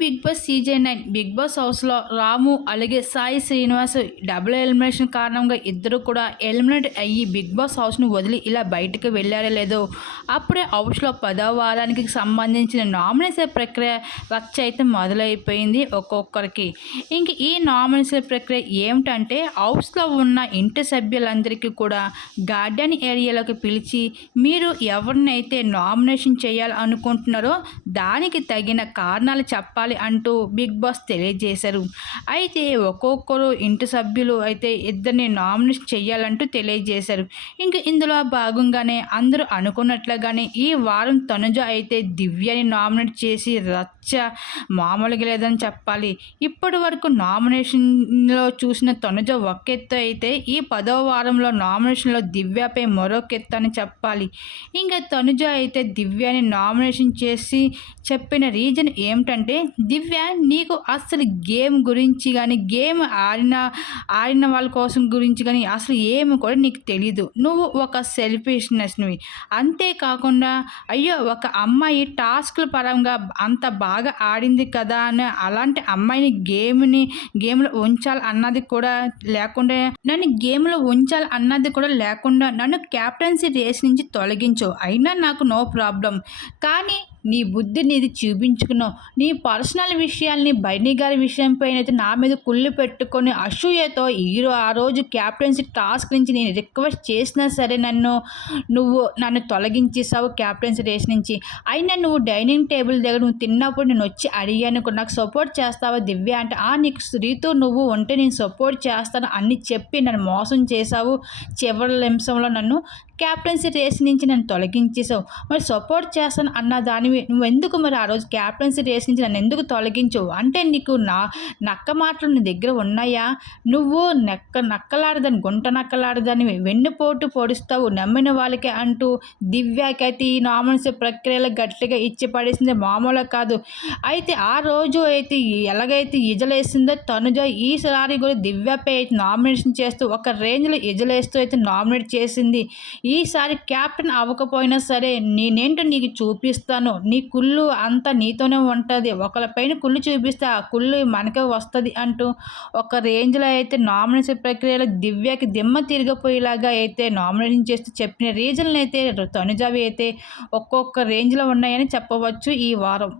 Bigg Boss season nine Bigg Boss హౌస్లో రాము అలాగే Sai Srinivas double elimination కారణంగా ఇద్దరు కూడా ఎలిమినేట్ అయ్యి బిగ్ బాస్ హౌస్ను వదిలి ఇలా బయటకు వెళ్ళారో లేదో అప్పుడే హౌస్లో పదవ వారానికి సంబంధించిన నామినేషన్ ప్రక్రియ రచ్చ అయితే మొదలైపోయింది ఒక్కొక్కరికి. ఇంక ఈ నామినేషన్ ప్రక్రియ ఏమిటంటే హౌస్లో ఉన్న ఇంటి సభ్యులందరికీ కూడా గార్డెన్ ఏరియాలోకి పిలిచి మీరు ఎవరినైతే నామినేషన్ చేయాలనుకుంటున్నారో దానికి తగిన కారణాలు చెప్పాలి అంటూ బిగ్ బాస్ తెలియజేశారు. అయితే ఒక్కొక్కరు ఇంటి సభ్యులు అయితే ఇద్దరిని నామినేట్ చేయాలంటూ తెలియజేశారు. ఇంక ఇందులో భాగంగానే అందరూ అనుకున్నట్లుగానే ఈ వారం తనుజ అయితే దివ్యని నామినేట్ చేసి రచ్చ మామూలుగా లేదని చెప్పాలి. ఇప్పటి వరకు నామినేషన్లో చూసిన తనుజ ఒకెత్తు అయితే ఈ పదవ వారంలో నామినేషన్లో దివ్యపై మరొకెత్తు అని చెప్పాలి. ఇంకా తనుజ అయితే దివ్యని నామినేషన్ చేసి చెప్పిన రీజన్ ఏమిటంటే దివ్య నీకు అసలు గేమ్ గురించి కానీ గేమ్ ఆడిన ఆడిన వాళ్ళ కోసం గురించి కానీ అసలు ఏమి కూడా నీకు తెలీదు. నువ్వు ఒక సెల్ఫిష్నెస్వి అంతేకాకుండా అయ్యో ఒక అమ్మాయి టాస్క్ల పరంగా అంత బాగా ఆడింది కదా అని అలాంటి అమ్మాయిని గేమ్ని గేమ్లో ఉంచాలి అన్నది కూడా లేకుండా నన్ను గేమ్లో ఉంచాలి అన్నది కూడా లేకుండా నన్ను క్యాప్టెన్సీ రేస్ నుంచి తొలగించు. అయినా నాకు నో ప్రాబ్లం కానీ నీ బుద్ధి నీది చూపించుకున్నావు. నీ పర్సనల్ విషయాల్ని బైనీ గారి విషయంపైన అయితే నా మీద కుళ్ళు పెట్టుకొని అసూయతో ఈరో ఆ రోజు క్యాప్టెన్సీ టాస్క్ నుంచి నేను రిక్వెస్ట్ చేసినా సరే నన్ను నువ్వు నన్ను తొలగించేసావు క్యాప్టెన్సీ రేస్ నుంచి. అయినా నువ్వు డైనింగ్ టేబుల్ దగ్గర నువ్వు తిన్నప్పుడు నేను వచ్చి అడిగాను నాకు సపోర్ట్ చేస్తావా దివ్య? అంటే ఆ నీకు స్త్రీతో నువ్వు ఉంటే నేను సపోర్ట్ చేస్తాను అన్ని చెప్పి నన్ను మోసం చేశావు. చివరి నిమిషంలో నన్ను క్యాప్టెన్సీ రేస్ నుంచి నన్ను తొలగించేసావు మరి సపోర్ట్ చేస్తాను అన్న దాని నువ్వు ఎందుకు మరి ఆ రోజు క్యాప్టెన్సీ రేస్ నుంచి నన్ను ఎందుకు తొలగించవు? అంటే నీకు నా నక్క మాటలు నీ దగ్గర ఉన్నాయా? నువ్వు నక్క నక్కలాడదని గుంట నక్కలాడదని వెన్నుపోటు పొడుస్తావు నమ్మిన వాళ్ళకి అంటూ దివ్యాకైతే ఈ నామినేషన్ ప్రక్రియలో గట్టిగా ఇచ్చి పడేసింది మామూలు కాదు. అయితే ఆ రోజు అయితే ఎలాగైతే ఇజలేసిందో తనుజ ఈసారి కూడా దివ్యపై నామినేషన్ చేస్తూ ఒక రేంజ్లో ఇజలేస్తూ అయితే నామినేట్ చేసింది. ఈసారి క్యాప్టెన్ అవ్వకపోయినా సరే నేనేంటో నీకు చూపిస్తాను. నీ కుళ్ళు అంతా నీతోనే ఉంటుంది. ఒకళ్ళపైన కుళ్ళు చూపిస్తే ఆ కుళ్ళు మనకే వస్తుంది అంటూ ఒక రేంజ్లో అయితే నామినేషన్ ప్రక్రియలో దివ్యకి దిమ్మ తిరిగిపోయేలాగా అయితే నామినేషన్ చేస్తూ చెప్పిన రీజన్లు అయితే తనుజావి అయితే ఒక్కొక్క రేంజ్లో ఉన్నాయని చెప్పవచ్చు ఈ వారం.